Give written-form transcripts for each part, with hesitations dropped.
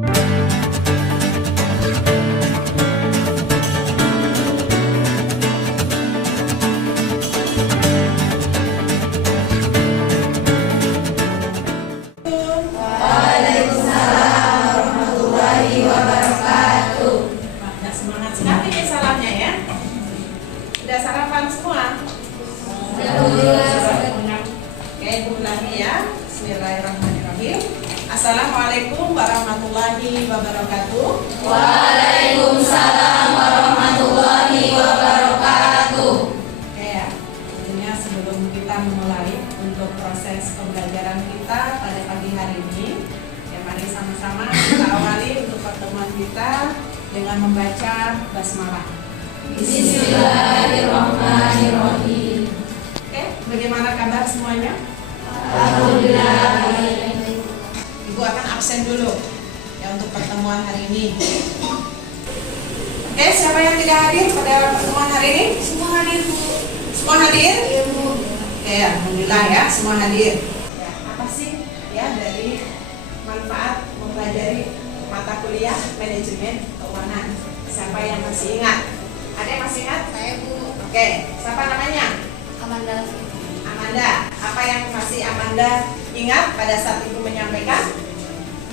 Sudah sarapan semua? Oke, ulangi ya. Bismillahirrahmanirrahim. Assalamualaikum warahmatullahi wabarakatuh. Waalaikumsalam warahmatullahi wabarakatuh. Oke ya, tentunya sebelum kita memulai untuk proses pembelajaran kita pada pagi hari ini, ya mari sama-sama kita awali untuk pertemuan kita dengan membaca basmalah. Bismillahirrahmanirrahim. Oke, bagaimana kabar semuanya? Alhamdulillah. Ibu akan absen dulu ya untuk pertemuan hari ini. Oke, siapa yang tidak hadir pada pertemuan hari ini? Semua hadir, Bu. Semua hadir? Iya, Bu. Oke, alhamdulillah ya, semua hadir. Ya, apa sih ya dari manfaat mempelajari mata kuliah manajemen keuangan? Siapa yang masih ingat? Ada yang masih ingat? Saya, Bu. Oke, siapa namanya? Amanda. Amanda. Apa yang masih Amanda ingat pada saat Ibu menyampaikan?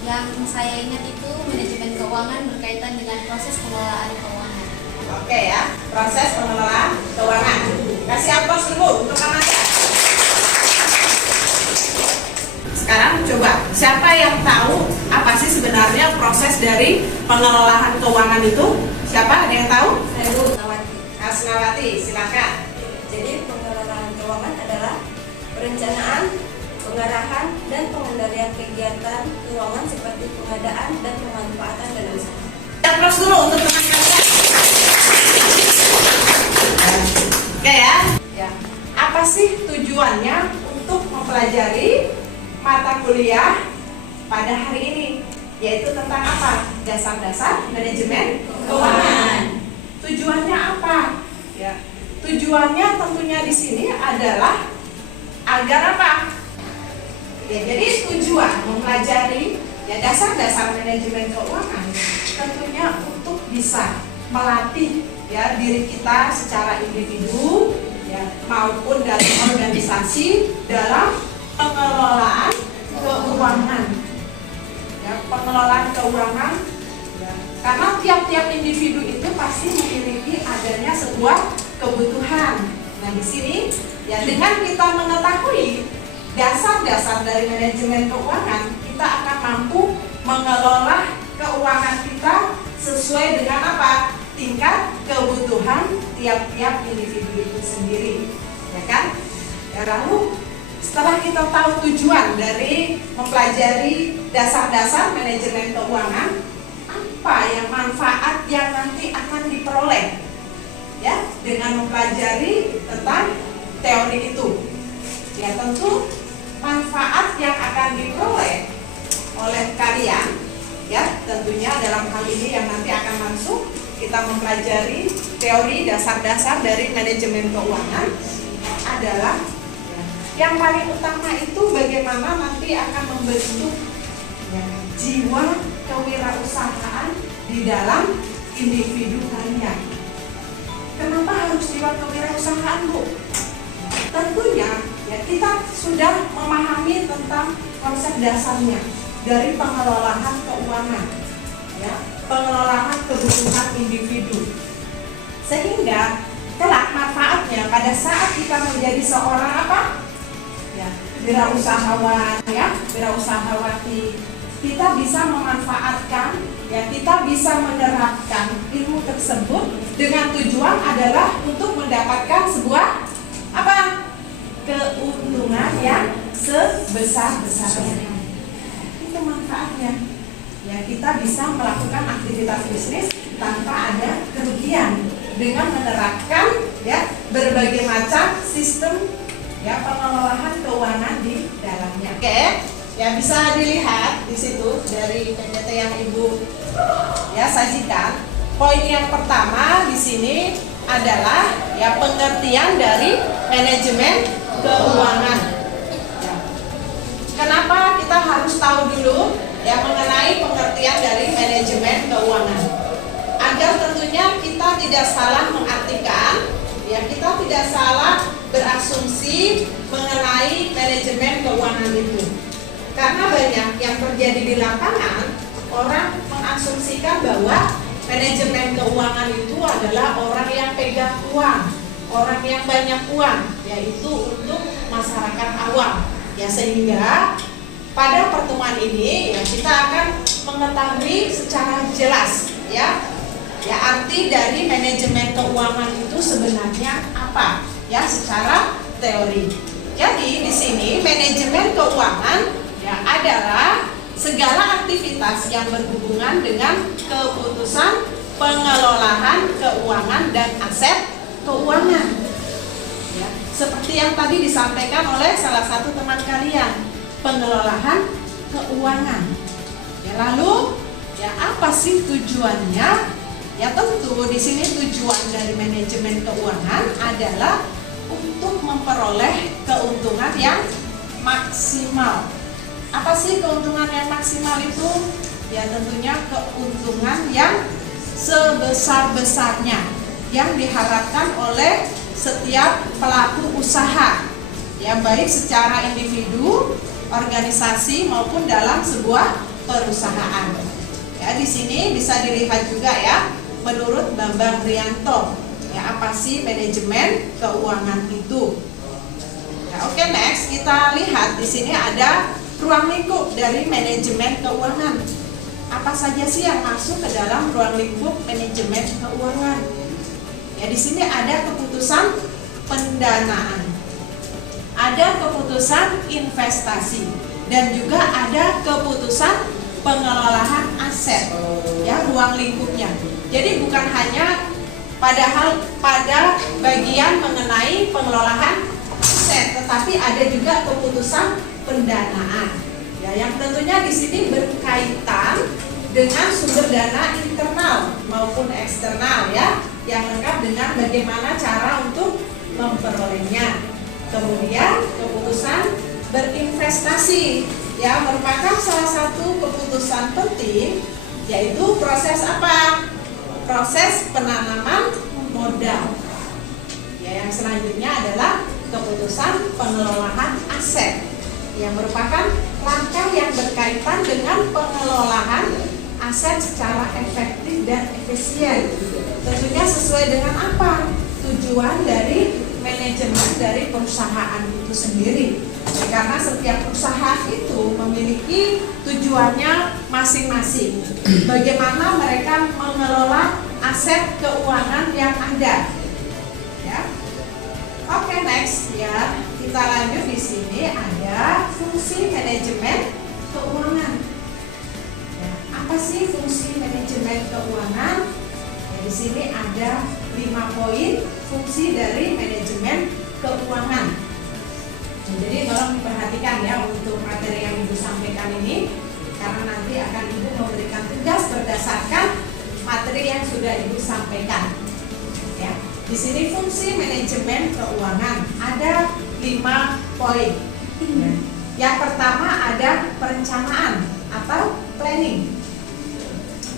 Yang saya ingat itu manajemen keuangan berkaitan dengan proses pengelolaan keuangan. Oke ya, proses pengelolaan keuangan. Kasih aplaus dulu untuk Amanda. Sekarang coba, siapa yang tahu apa sih sebenarnya proses dari pengelolaan keuangan itu? Siapa? Ada yang tahu? Saya, Bu. Nawati. Asnawati, silakan. Jadi pengelolaan keuangan adalah perencanaan, pengarahan, dan pengendalian kegiatan keuangan seperti pengadaan dan pemanfaatan dana usaha. Aplaus dulu untuk teman kalian. Oke ya. Ya. Apa sih tujuannya untuk mempelajari mata kuliah pada hari ini? Yaitu tentang apa? Dasar-dasar manajemen keuangan. Tujuannya apa? Ya. Tujuannya tentunya di sini adalah agar apa? Ya, jadi tujuan mempelajari ya dasar-dasar manajemen keuangan tentunya untuk bisa melatih ya diri kita secara individu ya maupun dari organisasi dalam pengelolaan keuangan. Ya, pengelolaan keuangan ya, karena tiap-tiap individu itu pasti memiliki adanya sebuah kebutuhan. Nah, di sini ya dengan kita mengetahui dasar-dasar dari manajemen keuangan, kita akan mampu mengelola keuangan kita sesuai dengan apa? Tingkat kebutuhan tiap-tiap individu itu sendiri, ya kan? Ya, lalu setelah kita tahu tujuan dari mempelajari dasar-dasar manajemen keuangan, apa yang manfaat yang nanti akan diperoleh ya dengan mempelajari tentang teori itu? Ya, tentu manfaat yang akan diperoleh oleh kalian ya tentunya dalam hal ini yang nanti akan masuk kita mempelajari teori dasar-dasar dari manajemen keuangan adalah ya, yang paling utama itu bagaimana nanti akan membentuk ya, jiwa kewirausahaan di dalam individu kalian. Kenapa harus jiwa kewirausahaan, Bu? Tentunya ya kita sudah memahami tentang konsep dasarnya dari pengelolaan keuangan ya, pengelolaan kebutuhan individu. Sehingga kelak manfaatnya pada saat kita menjadi seorang apa? Ya, wirausahawan ya, wirausahawati, kita bisa memanfaatkan ya, kita bisa menerapkan ilmu tersebut dengan tujuan adalah untuk mendapatkan sebuah apa? Keuntungan yang sebesar-besarnya. Itu manfaatnya. Ya, kita bisa melakukan aktivitas bisnis tanpa ada kerugian dengan menerapkan ya berbagai macam sistem ya pengelolaan keuangan di dalamnya. Oke, ya bisa dilihat di situ dari PPT yang Ibu ya sajikan. Poin yang pertama di sini adalah ya pengertian dari manajemen keuangan. Ya. Kenapa kita harus tahu dulu ya mengenai pengertian dari kita tidak salah mengartikan, ya kita tidak salah berasumsi mengenai manajemen keuangan itu. Karena banyak yang terjadi di lapangan, orang mengasumsikan bahwa manajemen keuangan itu adalah orang yang pegang uang, orang yang banyak uang, yaitu untuk masyarakat awam. Ya, sehingga pada pertemuan ini ya kita akan mengetahui secara jelas ya arti dari manajemen keuangan itu sebenarnya apa ya secara teori. Jadi di sini manajemen keuangan ya adalah segala aktivitas yang berhubungan dengan keputusan pengelolaan keuangan dan aset keuangan. Ya, seperti yang tadi disampaikan oleh salah satu teman kalian, pengelolaan keuangan. Ya, lalu ya apa sih tujuannya? Ya tentu di sini tujuan dari manajemen keuangan adalah untuk memperoleh keuntungan yang maksimal. Apa sih keuntungan yang maksimal itu? Ya tentunya keuntungan yang sebesar-besarnya yang diharapkan oleh setiap pelaku usaha. Ya baik secara individu, organisasi maupun dalam sebuah perusahaan. Ya di sini bisa dilihat juga ya menurut Bambang Rianto. Ya apa sih manajemen keuangan itu? Ya, oke, next kita lihat di sini ada ruang lingkup dari manajemen keuangan. Apa saja sih yang masuk ke dalam ruang lingkup manajemen keuangan? Ya di sini ada keputusan pendanaan, ada keputusan investasi, dan juga ada keputusan pengelolaan aset. Ya ruang lingkupnya. Jadi bukan hanya pada bagian mengenai pengelolaan aset, tetapi ada juga keputusan pendanaan. Ya, yang tentunya di sini berkaitan dengan sumber dana internal maupun eksternal ya, yang lengkap dengan bagaimana cara untuk memperolehnya. Kemudian keputusan berinvestasi ya merupakan salah satu keputusan penting, yaitu proses apa? Proses penanaman modal. Ya, yang selanjutnya adalah keputusan pengelolaan aset yang merupakan langkah yang berkaitan dengan pengelolaan aset secara efektif dan efisien. Tentunya sesuai dengan apa? Tujuan dari manajemen dari perusahaan itu sendiri. Karena setiap perusahaan itu memiliki tujuannya masing-masing. Bagaimana mereka mengelola aset keuangan yang ada. Ya. Oke, next ya. Kita lanjut di sini ada fungsi manajemen keuangan. Ya, apa sih fungsi manajemen keuangan? Ya, di sini ada 5 poin fungsi dari manajemen keuangan. Jadi tolong diperhatikan ya untuk materi yang Ibu sampaikan ini, karena nanti akan Ibu memberikan tugas berdasarkan materi yang sudah Ibu sampaikan. Ya, di sini fungsi manajemen keuangan ada 5 poin. Ya. Yang pertama ada perencanaan atau planning.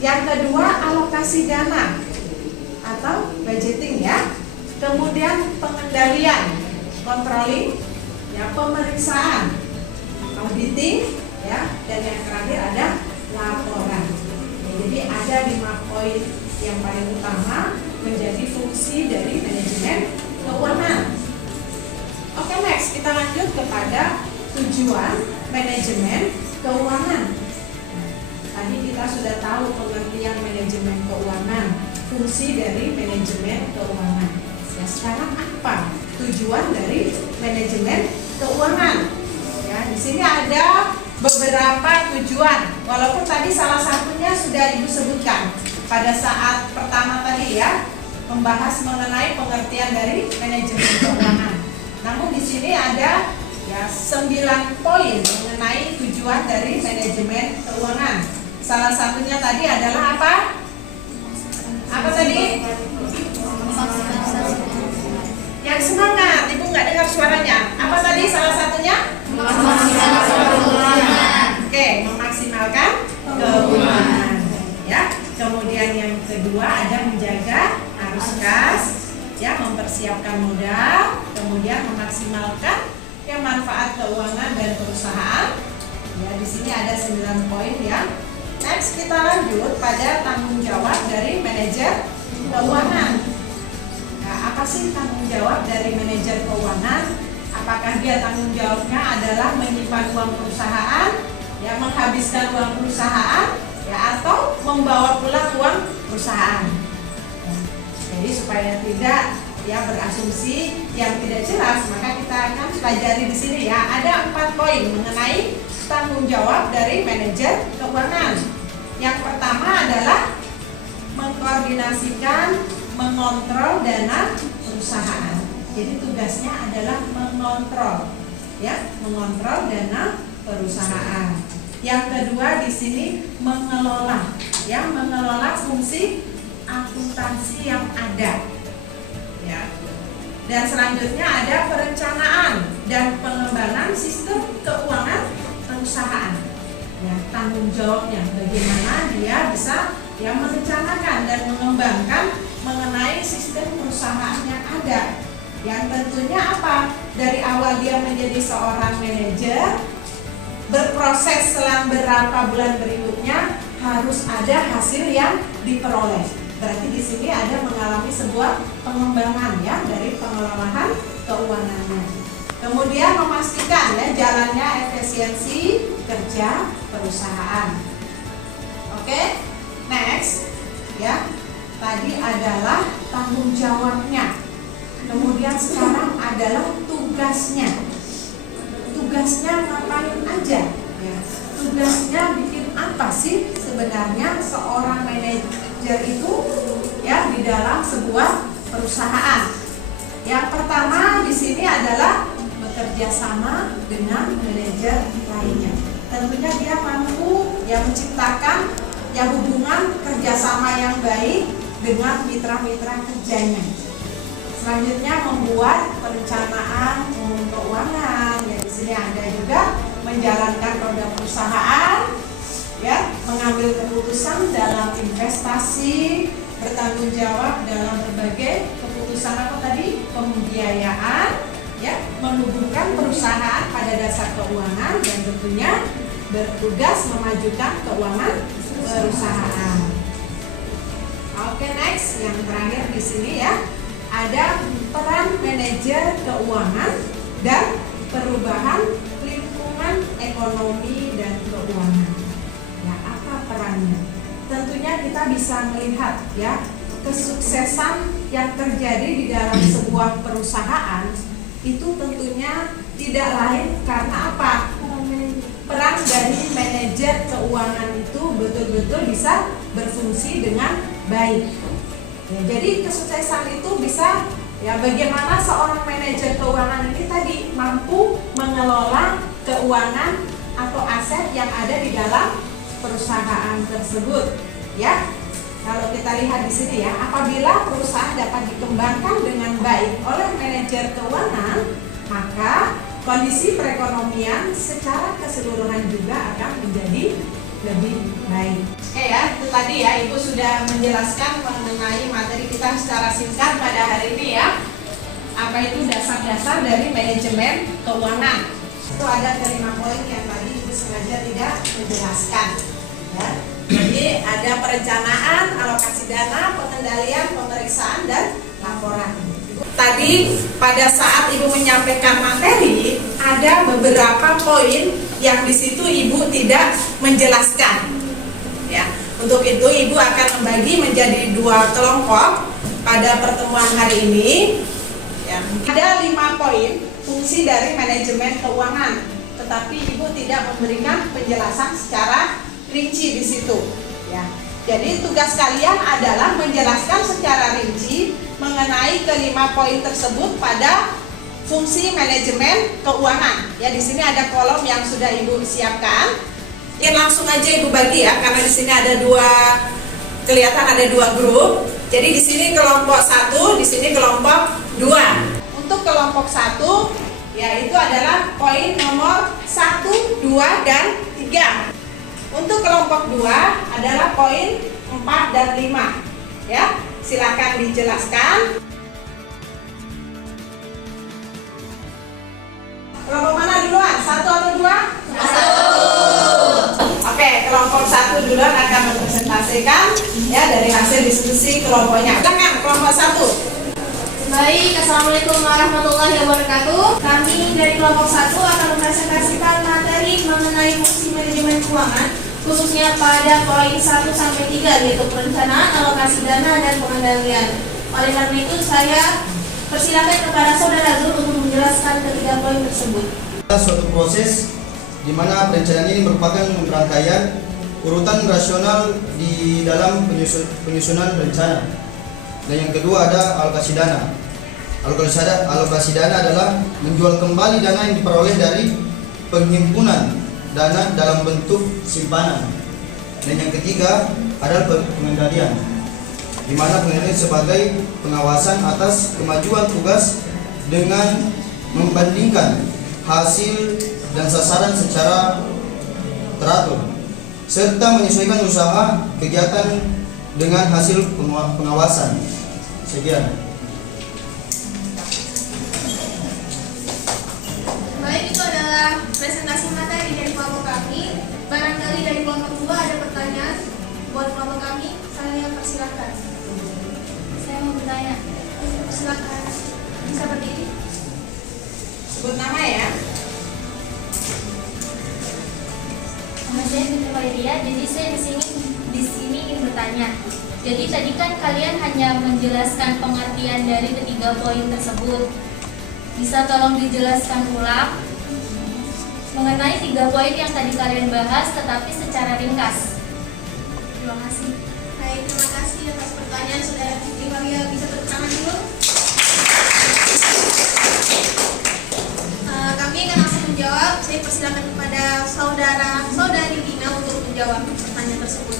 Yang kedua alokasi dana atau budgeting ya. Kemudian pengendalian, controlling, ya pemeriksaan, auditing, ya, dan yang terakhir ada laporan. Ya, jadi ada 5 poin yang paling utama menjadi fungsi dari manajemen keuangan. Oke, next kita lanjut kepada tujuan manajemen keuangan. Tadi kita sudah tahu pengertian manajemen keuangan, fungsi dari manajemen keuangan. Ya, sekarang apa tujuan dari manajemen keuangan? Ya, di sini ada beberapa tujuan. Walaupun tadi salah satunya sudah Ibu sebutkan pada saat pertama tadi ya, membahas mengenai pengertian dari manajemen keuangan. Namun di sini ada ya 9 poin mengenai tujuan dari manajemen keuangan. Salah satunya tadi adalah apa? Apa tadi? Yang semangat, Ibu nggak dengar suaranya. Apa tadi salah satunya? Oke, memaksimalkan keuntungan. Ya. Kemudian yang kedua ada menjaga harus gas, ya, mempersiapkan modal, kemudian memaksimalkan manfaat keuangan dan perusahaan. Ya, di sini ada 9 poin ya. Next kita lanjut pada tanggung jawab dari manajer keuangan. Nah, apa sih tanggung jawab dari manajer keuangan? Apakah dia tanggung jawabnya adalah menyimpan uang perusahaan, ya, menghabiskan uang perusahaan, ya, atau membawa pulang uang perusahaan? Jadi supaya tidak berasumsi yang tidak jelas, maka kita akan pelajari di sini ya. Ada 4 poin mengenai tanggung jawab dari manajer keuangan. Yang pertama adalah mengkoordinasikan, mengontrol dana perusahaan. Jadi tugasnya adalah mengontrol, ya, mengontrol dana perusahaan. Yang kedua di sini mengelola, ya, mengelola fungsi akuntansi yang ada. Ya. Dan selanjutnya ada perencanaan dan pengembangan sistem keuangan perusahaan. Ya, tanggung jawabnya bagaimana dia bisa merencanakan dan mengembangkan mengenai sistem perusahaan yang ada. Yang tentunya apa? Dari awal dia menjadi seorang manajer, berproses selang beberapa bulan berikutnya harus ada hasil yang diperoleh. Berarti di sini ada mengalami sebuah pengembangan ya dari pengelolaan keuangannya. Kemudian memastikan ya jalannya efisiensi kerja perusahaan. Oke, next ya. Tadi adalah tanggung jawabnya. Kemudian sekarang adalah tugasnya. Tugasnya ngapain aja? Ya. Tugasnya bikin apa sih sebenarnya seorang manajer itu ya di dalam sebuah perusahaan? Yang pertama di sini adalah bekerja sama dengan manajer lainnya. Tentunya dia mampu menciptakan hubungan kerjasama yang baik dengan mitra-mitra kerjanya. Selanjutnya membuat perencanaan umum keuangan. Ya, di sini ada juga menjalankan roda perusahaan, ya, mengambil keputusan dalam investasi, bertanggung jawab dalam berbagai keputusan apa tadi? Pembiayaan, ya, menghubungkan perusahaan pada dasar keuangan dan tentunya bertugas memajukan keuangan perusahaan. Oke, next yang terakhir di sini ya ada peran manajer keuangan dan perubahan lingkungan ekonomi dan keuangan. Ya, apa perannya? Tentunya kita bisa melihat ya kesuksesan yang terjadi di dalam sebuah perusahaan itu tentunya tidak lain karena apa? Peran dari manajer keuangan itu betul-betul bisa berfungsi dengan baik. Ya, jadi kesuksesan itu bisa ya bagaimana seorang manajer keuangan ini tadi mampu mengelola keuangan atau aset yang ada di dalam perusahaan tersebut. Ya, kalau kita lihat di sini ya, apabila perusahaan dapat dikembangkan dengan baik oleh manajer keuangan, maka kondisi perekonomian secara keseluruhan juga akan menjadi lebih baik. Oke ya, itu tadi ya Ibu sudah menjelaskan mengenai materi kita secara singkat pada hari ini ya. Apa itu dasar-dasar dari manajemen keuangan? Itu ada 5 poin yang tadi Ibu sengaja tidak menjelaskan. Ya. Jadi ada perencanaan, alokasi dana, pengendalian, pemeriksaan dan laporan. Tadi pada saat Ibu menyampaikan materi ada beberapa poin yang di situ Ibu tidak menjelaskan. Ya, untuk itu Ibu akan membagi menjadi 2 kelompok pada pertemuan hari ini. Ya, ada 5 poin fungsi dari manajemen keuangan, tetapi Ibu tidak memberikan penjelasan secara rinci di situ. Ya. Jadi tugas kalian adalah menjelaskan secara rinci mengenai kelima poin tersebut pada fungsi manajemen keuangan. Ya, di sini ada kolom yang sudah Ibu siapkan. Ya, langsung aja Ibu bagi ya, karena di sini ada kelihatan ada 2 grup. Jadi di sini kelompok 1, di sini kelompok 2. Untuk kelompok 1 yaitu adalah poin nomor 1, 2 dan 3. Untuk kelompok 2 adalah poin 4 dan 5. Ya. Silakan dijelaskan. Kelompok mana duluan? 1 atau 2? 1. Oke, kelompok 1 duluan akan mempresentasikan ya dari hasil diskusi kelompoknya. Silakan kelompok 1. Baik, Assalamualaikum warahmatullahi wabarakatuh. Kami dari kelompok 1 akan mempresentasikan materi mengenai fungsi manajemen keuangan, khususnya pada poin 1 sampai 3, yaitu perencanaan, alokasi dana, dan pengendalian. Oleh karena itu, saya persilakan kepada Saudara Zul untuk menjelaskan ketiga poin tersebut. Suatu proses di mana perencanaan ini merupakan rangkaian urutan rasional di dalam penyusunan rencana. Dan yang kedua ada alokasi dana. Alokasi dana adalah menjual kembali dana yang diperoleh dari penghimpunan dana dalam bentuk simpanan. Dan yang ketiga adalah pengendalian, di mana pengendalian sebagai pengawasan atas kemajuan tugas dengan membandingkan hasil dan sasaran secara teratur, serta menyesuaikan usaha kegiatan dengan hasil pengawasan. Sekian. Baik, itu adalah presentasi materi dari kelompok kami. Barangkali dari kelompok 2 ada pertanyaan buat kelompok kami. Saya persilakan. Saya mau bertanya. Silakan. Bisa berdiri. Sebut nama ya. Nama saya Fitri Wairia, jadi saya di sini ingin bertanya. Jadi tadi kan kalian hanya menjelaskan pengertian dari ketiga poin tersebut. Bisa tolong dijelaskan ulang mengenai 3 poin yang tadi kalian bahas, tetapi secara ringkas. Terima kasih. Baik, terima kasih atas pertanyaan Saudara Fitri Wairia. Bisa bertangan dulu. Kami akan langsung menjawab. Saya persilakan kepada saudari Dina untuk menjawab pertanyaan tersebut.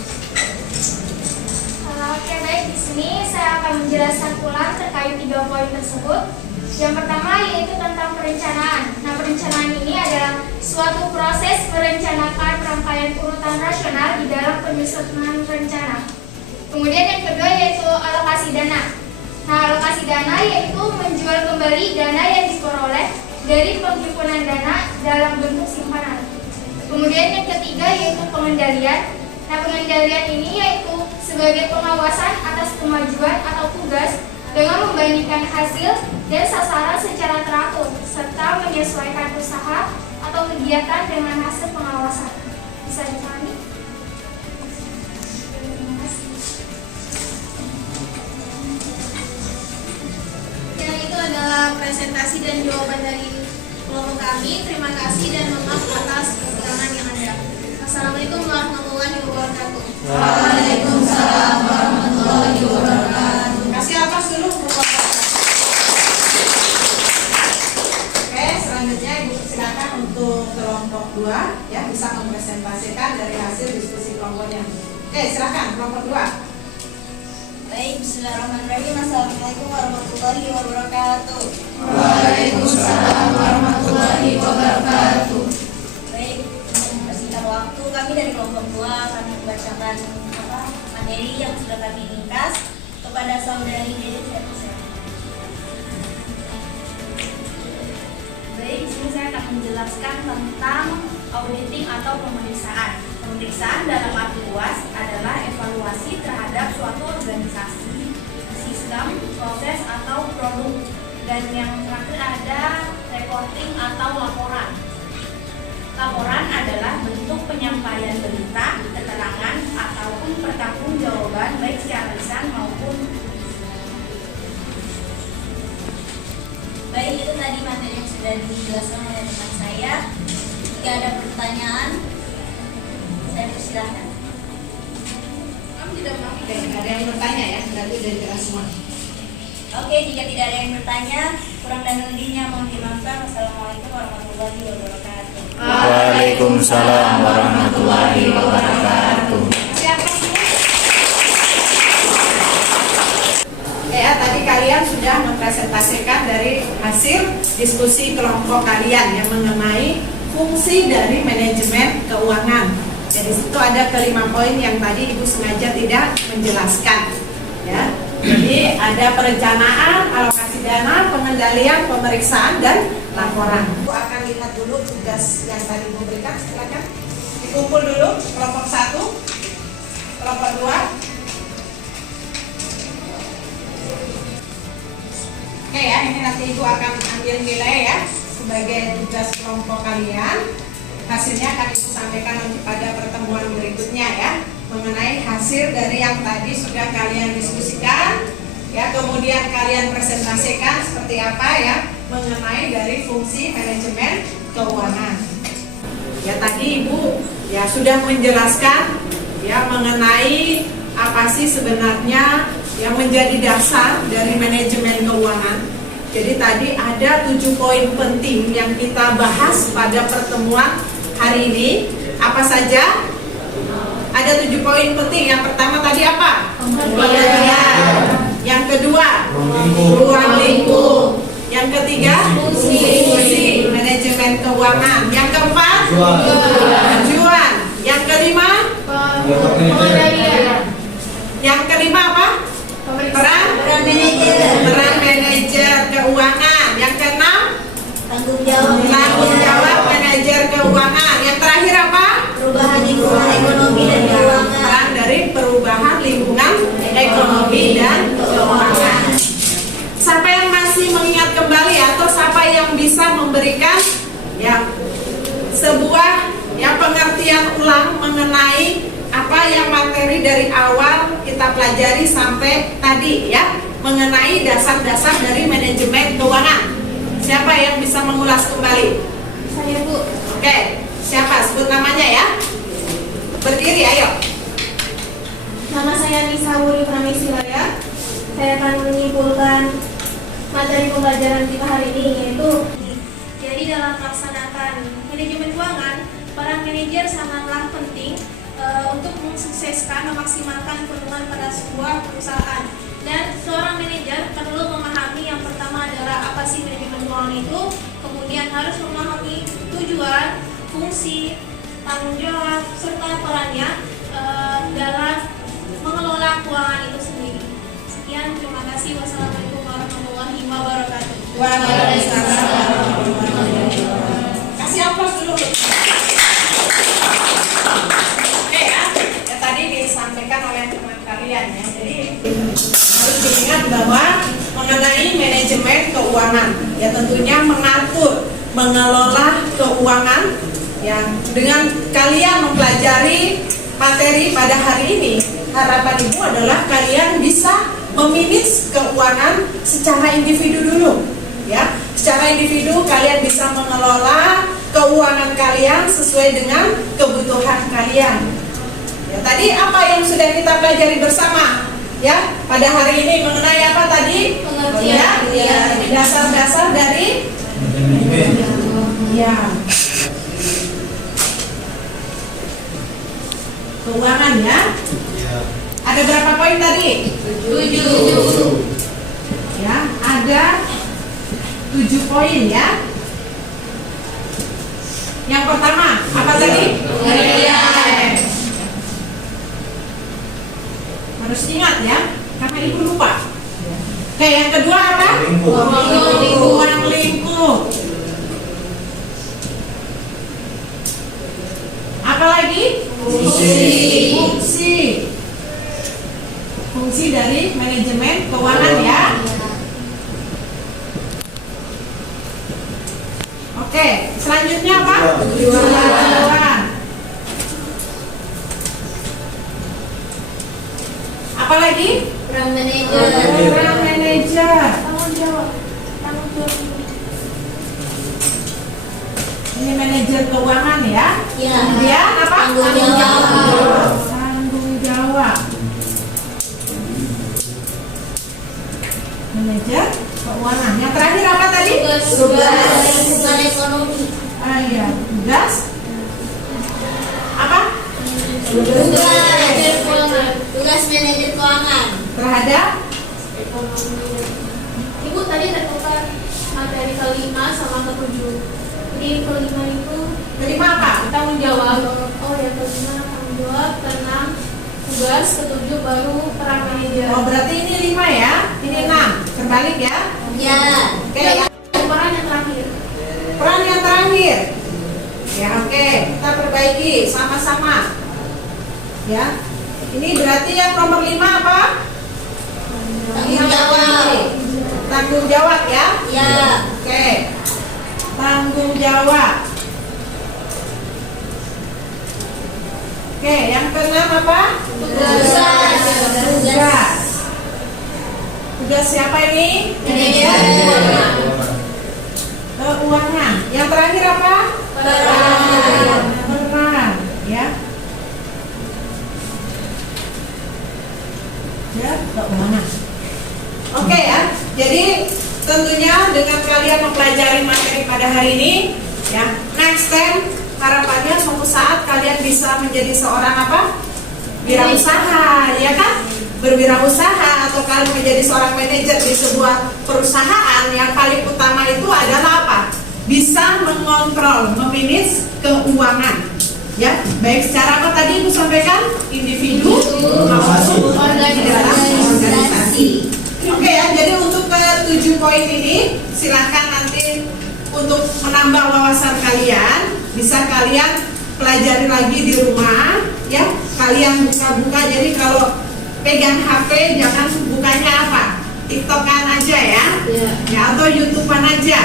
Oke, baik, di sini saya akan menjelaskan ulang terkait 3 poin tersebut. Yang pertama yaitu tentang perencanaan. Nah, perencanaan ini adalah suatu proses merencanakan rangkaian urutan rasional di dalam penyusunan rencana. Kemudian yang kedua yaitu alokasi dana. Nah, alokasi dana yaitu menjual kembali dana yang diperoleh dari penghimpunan dana dalam bentuk simpanan. Kemudian yang ketiga yaitu pengendalian. Nah, pengendalian ini yaitu sebagai pengawasan atas kemajuan atau tugas dengan membandingkan hasil dan sasaran secara teratur serta menyesuaikan usaha atau kegiatan dengan hasil pengawasan. Bisa dipahami? Terima kasih. Yang itu adalah presentasi dan jawaban dari kelompok kami. Terima kasih dan maaf atas kekurangan yang ada. Assalamualaikum warahmatullahi wabarakatuh. Waalaikumsalam warahmatullahi wabarakatuh. Kasih atas dulu kelompok. Oke, selanjutnya Ibu silakan untuk kelompok 2 ya bisa mempresentasikan dari hasil diskusi kelompoknya. Oke, silakan kelompok 2. Baik, bismillahirrahmanirrahim. Assalamualaikum warahmatullahi wabarakatuh. Waalaikumsalam warahmatullahi wabarakatuh. Baik, mempersingkat waktu, kami dari kelompok 2 akan membacakan materi yang sudah kami ringkas kepada saudari Dede Serisa. Baik, di sini saya akan menjelaskan tentang auditing atau pemeriksaan. Pemeriksaan dalam arti luas adalah evaluasi terhadap suatu organisasi, sistem, proses, atau produk. Dan yang terakhir ada reporting atau laporan. Laporan adalah bentuk penyampaian berita, keterangan, ataupun pertanggungjawaban baik secara lisan maupun Baik, itu tadi materi yang sudah dijelaskan oleh teman saya. Jika ada pertanyaan, saya persilahkan. Kami tidak mengerti. Oke, nggak ada yang bertanya ya, berarti udah jelas semua. Oke, jika tidak ada yang bertanya, kurang dan lebihnya mohon dimaafkan. Wassalamualaikum warahmatullahi wabarakatuh. Waalaikumsalam warahmatullahi wabarakatuh. Siapa sih? Oke ya, tadi kalian sudah mempresentasikan dari hasil diskusi kelompok kalian yang mengenai fungsi dari manajemen keuangan. Jadi situ ada ke 5 poin yang tadi Ibu sengaja tidak menjelaskan. Ya, Jadi ada perencanaan, alokasi dana, pengendalian, pemeriksaan, dan laporan. Aku akan lihat dulu tugas yang tadi diberikan. Silakan dikumpul dulu kelompok 1, kelompok 2. Oke ya, ini nanti Ibu akan ambil nilai ya sebagai tugas kelompok kalian. Hasilnya akan Ibu sampaikan nanti pada pertemuan berikutnya ya, mengenai hasil dari yang tadi sudah kalian diskusikan ya, kemudian kalian presentasikan seperti apa ya mengenai dari fungsi manajemen keuangan. Ya tadi Ibu ya sudah menjelaskan ya mengenai apa sih sebenarnya yang menjadi dasar dari manajemen keuangan. Jadi tadi ada 7 poin penting yang kita bahas pada pertemuan hari ini. Apa saja? Ada 7 poin penting. Yang pertama tadi apa? Pengendalian. Yang kedua, ruang lingkup. Yang ketiga, fungsi manajemen keuangan. Yang keempat, tujuan. Yang kelima, Pengendalian. yang kelima apa? Peran manajer keuangan. Yang keenam, tanggung jawab manajer keuangan. Yang terakhir apa? Perubahan lingkungan ekonomi dan keuangan. Peran dari perubahan lingkungan ekonomi dan keuangan. Siapa yang masih mengingat kembali atau siapa yang bisa memberikan ya sebuah ya pengertian ulang mengenai apa yang materi dari awal kita pelajari sampai tadi ya mengenai dasar-dasar dari manajemen keuangan. Siapa yang bisa mengulas kembali? Saya Bu. Oke, siapa? Sebut namanya ya. Berdiri, ayo. Nama saya Nisa Wuri Pramesilaya. Saya akan menyimpulkan materi pembelajaran kita hari ini, yaitu jadi dalam melaksanakan manajemen keuangan, peran manajer sangatlah penting untuk mensukseskan memaksimalkan keuntungan pada sebuah perusahaan. Dan seorang manajer perlu memahami yang pertama adalah apa sih manajemen keuangan itu, kemudian harus memahami tujuan, fungsi, tanggung jawab, serta perannya dalam mengelola keuangan itu sendiri. Sekian, terima kasih. Wassalamualaikum warahmatullahi wabarakatuh. Waalaikumsalam. Kasih aplaus dulu. Oke ya, ya tadi disampaikan oleh teman kalian ya. Jadi harus diingat bahwa mengenai manajemen keuangan ya tentunya mengatur, mengelola keuangan ya. Dengan kalian mempelajari materi pada hari ini, harapan Ibu adalah kalian bisa memanage keuangan secara individu dulu ya. Secara individu kalian bisa mengelola keuangan kalian sesuai dengan kebutuhan kalian. Ya, tadi apa yang sudah kita pelajari bersama ya pada hari ini mengenai apa tadi? Pengertian. Ya, dasar-dasar dari ya keuangan ya. Ada berapa poin tadi? 7. Ya, ada 7 poin ya. Yang pertama, apa tadi? Pengertian. Harus ingat ya, karena Ibu lupa. Oke, yang kedua apa? Ruang lingkup. Apa lagi? Fungsi dari manajemen keuangan ya. Oke, selanjutnya apa? Tujuan. Apa lagi? Peran manajer. Peran manajer. Tanggung jawab. Ini manajer keuangan ya. Ya. Kemudian apa? Tanggung jawab. Tanggung jawab. Manajer keuangan. Yang terakhir apa tadi? Tugas lingkungan ekonomi. Iya, tugas. Apa? Tugas manajer keuangan Terhadap Ibu tadi tertukar materi kelima sama ketujuh. Jadi kelima itu kelima apa? tanggung jawab. Oh ya, kelima tanggung jawab, keenam tugas, ketujuh baru peran manajer. Oh, berarti ini 5 ya, ini 6. Terbalik ya. Ya. Oke, ya. Peran yang terakhir. Peran yang terakhir. Ya, oke, kita perbaiki sama-sama. Ya. Ini berarti yang nomor 5 apa? Tanggung jawab. Tanggung jawab ya. Ya. Oke. Tanggung jawab. Oke, yang keenam apa? Tugas. Tugas. Tugas siapa ini? Manajer. Keuangan. Yang terakhir apa? Peran. Peran, ya. Ya, keuangan. Oke ya. Jadi tentunya dengan kalian mempelajari materi pada hari ini, ya, next time harapannya suatu saat kalian bisa menjadi seorang apa? Wirausaha, ya kan? Berwirausaha atau kalian menjadi seorang manajer di sebuah perusahaan. Yang paling utama itu adalah apa? Bisa mengontrol, memanage keuangan. Ya, baik secara apa tadi Ibu sampaikan? Individu maupun organisasi. Oke ya, jadi untuk ke 7 poin ini silakan nanti untuk menambah wawasan kalian, bisa kalian pelajari lagi di rumah ya. Kalian buka-buka, jadi kalau pegang HP jangan bukanya apa? TikTokan aja ya. Ya, atau YouTubean aja.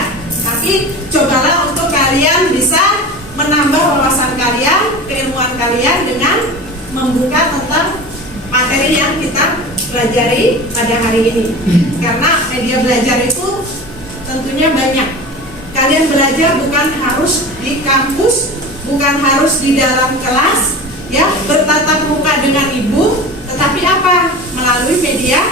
Tapi cobalah untuk kalian bisa menambah wawasan kalian, keilmuan kalian dengan membuka tentang materi yang kita pelajari pada hari ini. Karena media belajar itu tentunya banyak. Kalian belajar bukan harus di kampus, bukan harus di dalam kelas, ya, bertatap muka dengan ibu, tetapi apa? Melalui media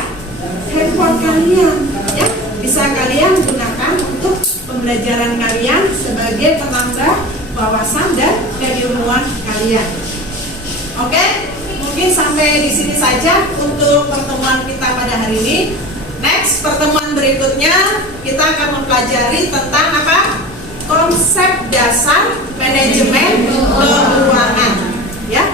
handphone kalian, ya, bisa kalian gunakan untuk pembelajaran kalian sebagai penambah wawasan dan keilmuan kalian. Oke, mungkin sampai di sini saja untuk pertemuan kita pada hari ini. Next, pertemuan berikutnya kita akan mempelajari tentang apa? Konsep dasar manajemen keuangan. Ya,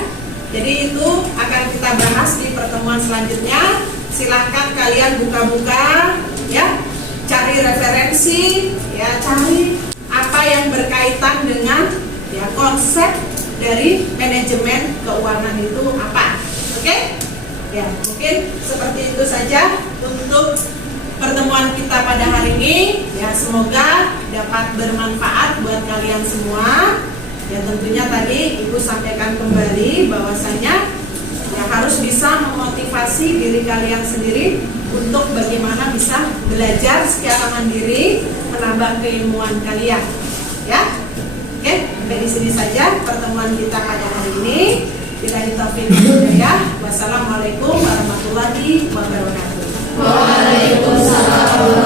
jadi itu akan kita bahas di pertemuan selanjutnya. Silahkan kalian buka-buka, ya, cari referensi, ya, cari apa yang berkaitan dengan ya konsep dari manajemen keuangan itu apa. Oke? Ya, mungkin seperti itu saja untuk pertemuan kita pada hari ini. Ya, semoga dapat bermanfaat buat kalian semua. Ya, tentunya tadi Ibu sampaikan kembali bahwasanya ya harus bisa memotivasi diri kalian sendiri untuk bagaimana bisa belajar secara mandiri, menambah keilmuan kalian. Ya. Oke, sampai di sini saja pertemuan kita pada hari ini. Billahi taufiq wal hidayah. Wassalamualaikum warahmatullahi wabarakatuh. Waalaikumsalam.